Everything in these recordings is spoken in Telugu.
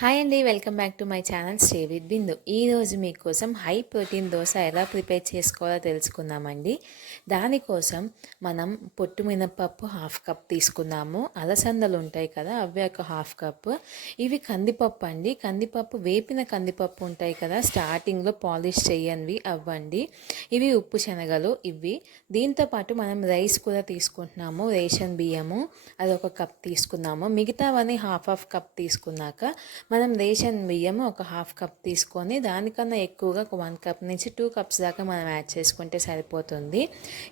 హాయ్ అండి, welcome back to my channel stay with Bindu. ఈరోజు మీకోసం హై ప్రోటీన్ దోశ ఎలా ప్రిపేర్ చేసుకోవాలో తెలుసుకుందామండి. దానికోసం మనం పొట్టు మినపప్పు హాఫ్ కప్ తీసుకుందాము. అలసందలు ఉంటాయి కదా, అవి ఒక హాఫ్ కప్. ఇవి కందిపప్పు అండి. కందిపప్పు వేపిన కందిపప్పు ఉంటాయి కదా, స్టార్టింగ్లో పాలిష్ చేయనివి అవ్వండి. ఇవి ఉప్పు శనగలు ఇవి. దీంతోపాటు మనం రైస్ కూడా తీసుకుంటున్నాము, రేషన్ బియ్యము అదొక కప్ తీసుకున్నాము. మిగతావన్నీ హాఫ్ కప్ తీసుకున్నాక మనం రేషన్ బియ్యం ఒక హాఫ్ కప్ తీసుకొని దానికన్నా ఎక్కువగా ఒక 1 కప్ నుంచి 2 కప్స్ దాకా మనం యాడ్ చేసుకుంటే సరిపోతుంది.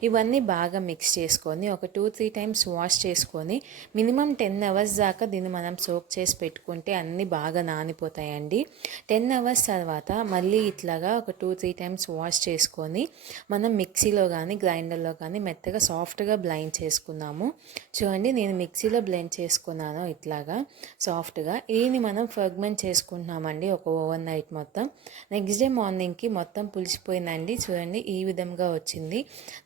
ఇవన్నీ బాగా మిక్స్ చేసుకొని ఒక 2-3 టైమ్స్ వాష్ చేసుకొని మినిమం 10 అవర్స్ దాకా దీన్ని మనం సోక్ చేసి పెట్టుకుంటే అన్నీ బాగా నానిపోతాయండి. 10 అవర్స్ తర్వాత మళ్ళీ ఇట్లాగా ఒక 2-3 టైమ్స్ వాష్ చేసుకొని మనం మిక్సీలో కానీ గ్రైండర్లో కానీ మెత్తగా సాఫ్ట్గా బ్లెండ్ చేసుకున్నాము. చూడండి, నేను మిక్సీలో బ్లెండ్ చేసుకున్నాను ఇట్లాగా సాఫ్ట్గా. దీన్ని మనం ఫర్గ్మెంట్ చేసుకుంటున్నామండి ఒక ఓవర్ నైట్ మొత్తం. నెక్స్ట్ డే మార్నింగ్కి మొత్తం పులిసిపోయిందండి. చూడండి, ఈ విధంగా వచ్చింది.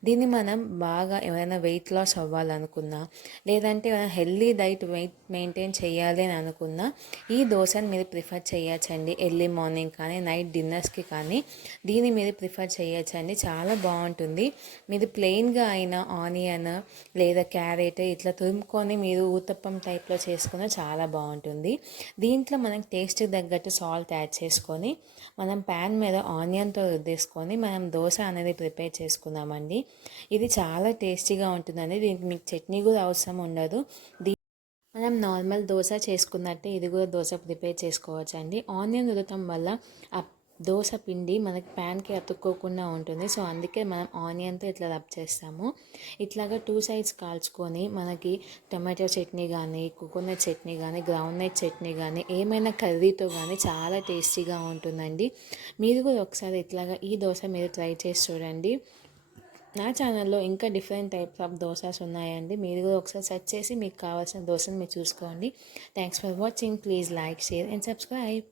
దీన్ని మనం బాగా ఎవరైనా వెయిట్ లాస్ అవ్వాలనుకున్నా, లేదంటే ఏమైనా హెల్దీ డైట్ వెయిట్ మెయింటైన్ చేయాలి అని అనుకున్నా ఈ దోశని మీరు ప్రిఫర్ చేయొచ్చండి. ఎర్లీ మార్నింగ్ కానీ నైట్ డిన్నర్స్కి కానీ దీన్ని మీరు ప్రిఫర్ చేయొచ్చండి. చాలా బాగుంటుంది. మీరు ప్లెయిన్గా అయినా ఆనియన్ లేదా క్యారెట్ ఇట్లా తురుముకొని మీరు ఊతప్పం టైప్లో చేసుకున్న చాలా బాగుంటుంది. దీంట్లో మనం టేస్ట్కి తగ్గట్టు సాల్ట్ యాడ్ చేసుకొని మనం ప్యాన్ మీద ఆనియన్తో రుద్దేసుకొని మనం దోశ అనేది ప్రిపేర్ చేసుకుందామండి. ఇది చాలా టేస్టీగా ఉంటుందండి. దీనికి మీకు చట్నీ కూడా అవసరం ఉండదు. మనం నార్మల్ దోశ చేసుకున్నట్టే ఇది కూడా దోశ ప్రిపేర్ చేసుకోవచ్చు అండి. ఆనియన్ రుద్దటం వల్ల ఆ దోశ పిండి మనకి ప్యాన్కి అతుక్కోకుండా ఉంటుంది. సో అందుకే మనం ఆనియన్తో ఇట్లా రబ్ చేస్తాము. ఇట్లాగా 2 సైడ్స్ కాల్చుకొని మనకి టమాటో చట్నీ కానీ, కోకోనట్ చట్నీ కానీ, గ్రౌండ్నట్ చట్నీ కానీ, ఏమైనా కర్రీతో కానీ చాలా టేస్టీగా ఉంటుందండి. మీరు కూడా ఒకసారి ఇట్లాగా ఈ దోశ మీరు ట్రై చేసి చూడండి. నా ఛానల్లో ఇంకా డిఫరెంట్ టైప్స్ ఆఫ్ దోసాస్ ఉన్నాయండి. మీరు కూడా ఒకసారి సెర్చ్ చేసి మీకు కావాల్సిన దోశను మీరు చూసుకోండి. Thanks for watching. Please like, share and subscribe.